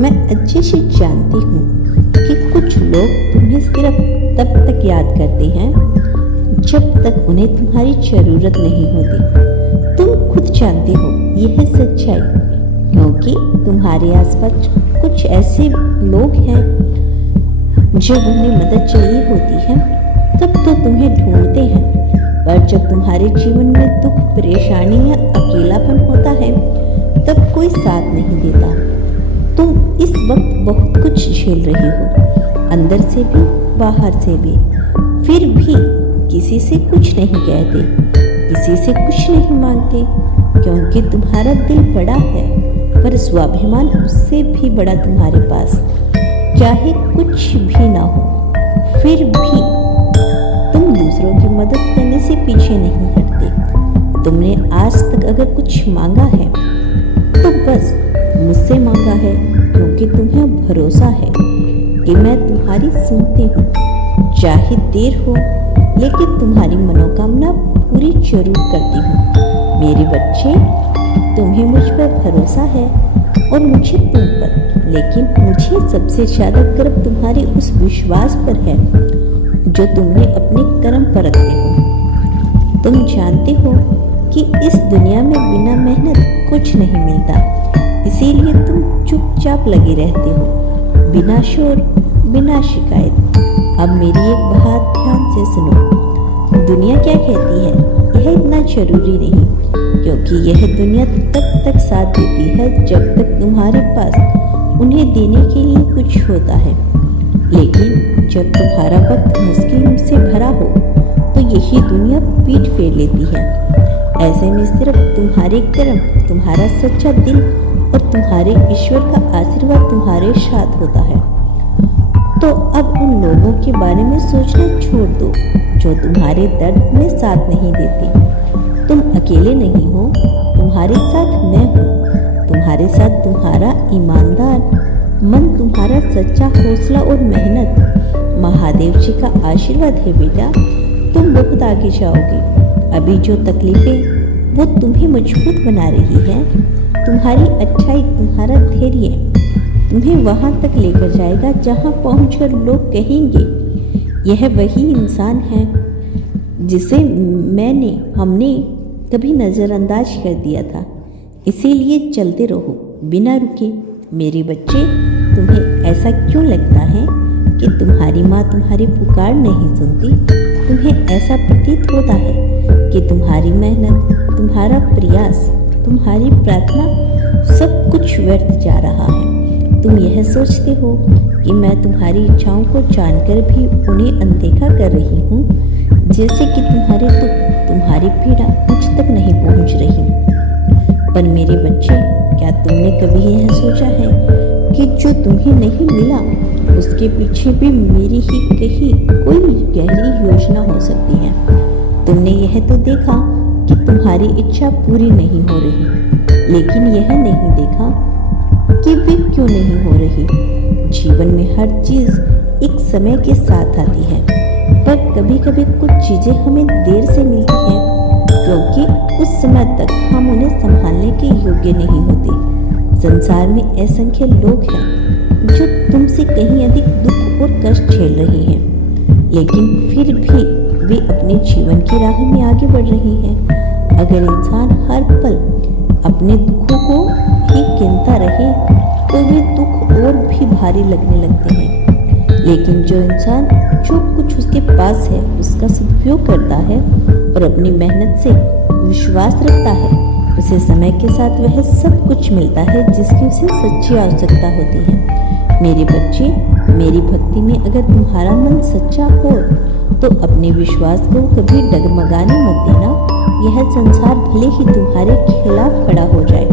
मैं अच्छे से जानती हूँ कि कुछ लोग तुम्हें सिर्फ तब तक याद करते हैं जब तक उन्हें तुम्हारी जरूरत नहीं होती। तुम खुद जानते हो यह सच्चाई, क्योंकि तुम्हारे आसपास कुछ ऐसे लोग हैं जब उन्हें मदद चाहिए होती है तब तो तुम्हें ढूंढते हैं, पर जब तुम्हारे जीवन में दुख, परेशानी या अकेलापन होता है तब कोई साथ नहीं देता। तुम इस वक्त बहुत कुछ झेल रही हो, अंदर से भी बाहर से भी, फिर भी किसी से कुछ नहीं कहते, किसी से कुछ नहीं मांगते, क्योंकि तुम्हारा दिल बड़ा है पर स्वाभिमान उससे भी बड़ा तुम्हारे पास। चाहे कुछ भी ना हो फिर भी तुम दूसरों की मदद करने से पीछे नहीं हटते। तुमने आज तक अगर कुछ मांगा है तो बस मुझसे मांगा है, क्योंकि तुम्हें भरोसा है कि मैं तुम्हारी सुनती हूँ। चाहे देर हो लेकिन तुम्हारी मनोकामना पूरी जरूर करती हूँ। मेरे बच्चे, तुम्हें मुझ पर भरोसा है और मुझे तुम पर, लेकिन मुझे सबसे ज़्यादा गर्व तुम्हारे उस विश्वास पर है जो तुमने अपने कर्म पर रखते हो। तुम जानते हो कि इस दुनिया में बिना मेहनत कुछ नहीं मिलता, इसीलिए तुम चुपचाप लगे रहते हो, बिना शोर, बिना शिकायत। अब मेरी एक बात ध्यान से सुनो। दुनिया क्या कहती है यह इतना जरूरी नहीं, क्योंकि यह दुनिया तब तक साथ देती है जब तक तुम्हारे पास उन्हें देने के लिए कुछ होता है। लेकिन जब तुम्हारा वक्त मुश्किल से भरा हो तो यही दुनिया पीठ फेर लेती है। ऐसे में सिर्फ तुम्हारे कर्म, तुम्हारा सच्चा दिल और तुम्हारे ईश्वर का आशीर्वाद तुम्हारे साथ होता है। तो अब उन लोगों के बारे में सोचना छोड़ दो जो तुम्हारे दर्द में साथ नहीं देते। तुम अकेले नहीं हो, तुम्हारे साथ मैं हूँ, तुम्हारे साथ तुम्हारा ईमानदार मन, तुम्हारा सच्चा हौसला और मेहनत। महादेव जी का आशीर्वाद है बेटा, तुम बहुत आगे जाओगे। अभी जो तकलीफें वो तुम्हें मजबूत बना रही है, तुम्हारी अच्छाई, तुम्हारा धैर्य तुम्हें वहां तक लेकर जाएगा जहां पहुंचकर लोग कहेंगे यह वही इंसान है जिसे हमने कभी नज़रअंदाज कर दिया था। इसीलिए चलते रहो बिना रुके। मेरे बच्चे, तुम्हें ऐसा क्यों लगता है कि तुम्हारी माँ तुम्हारी पुकार नहीं सुनती? तुम्हें ऐसा प्रतीत होता है कि तुम्हारी मेहनत, तुम्हारा प्रयास, तुम्हारी प्रार्थना सब कुछ व्यर्थ जा रहा है। तुम यह सोचते हो कि मैं तुम्हारी इच्छाओं को जानकर भी उन्हें अनदेखा कर रही हूँ, जैसे कि तुम्हारे दुख, तुम्हारी पीड़ा मुझ तक नहीं पहुँच रही। पर मेरे बच्चे, क्या तुमने कभी यह सोचा है कि जो तुम्हें नहीं मिला उसके पीछे भी मेरी ही कही कोई गहरी योजना हो सकती है? तुमने यह तो देखा कि तुम्हारी इच्छा पूरी नहीं हो रही, लेकिन यह नहीं देखा कि वे क्यों नहीं हो रही। जीवन में हर चीज एक समय के साथ आती है, पर कभी कभी कुछ चीजें हमें देर से मिलती हैं, क्योंकि उस समय तक हम उन्हें संभालने के योग्य नहीं होते। संसार में असंख्य लोग हैं जो तुमसे कहीं अधिक दुख और कष्ट झेल रहे हैं, लेकिन फिर भी वे अपने जीवन की राह में आगे बढ़ रहे हैं। अगर इंसान हर पल अपने दुखों को ही गिनता रहे तो वे दुख और भी भारी लगने लगते हैं। लेकिन जो इंसान जो कुछ उसके पास है उसका सदुपयोग करता है और अपनी मेहनत से विश्वास रखता है, उसे समय के साथ वह सब कुछ मिलता है जिसकी उसे सच्ची आवश्यकता होती है। मेरे बच्चे, मेरी भक्ति में अगर तुम्हारा मन सच्चा हो तो अपने विश्वास को कभी डगमगाने मत देना। यह संसार भले ही तुम्हारे खिलाफ खड़ा हो जाए,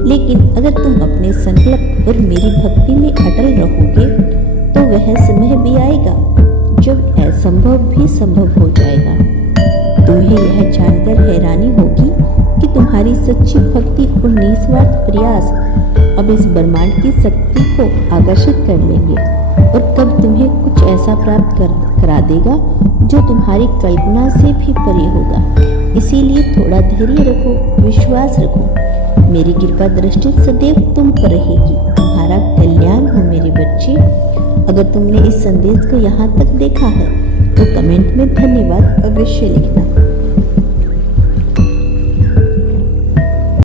लेकिन अगर तुम अपने संकल्प और मेरी भक्ति में अटल रहोगे तो वह समय भी आएगा जब असंभव भी संभव हो जाएगा। तुम्हें यह जानकर हैरानी होगी कि तुम्हारी सच्ची भक्ति और निस्वार्थ प्रयास अब इस ब्रह्मांड की शक्ति को आकर्षित कर लेंगे और कब तुम्हें कुछ ऐसा प्राप्त करा देगा जो तुम्हारी कल्पना से भी परे होगा। इसीलिए थोड़ा धैर्य रखो, विश्वास रखो। मेरी कृपा दृष्टि सदैव तुम पर रहेगी। तुम्हारा कल्याण अगर तुमने इस संदेश को यहाँ तक देखा है तो कमेंट में धन्यवाद अवश्य लिखना।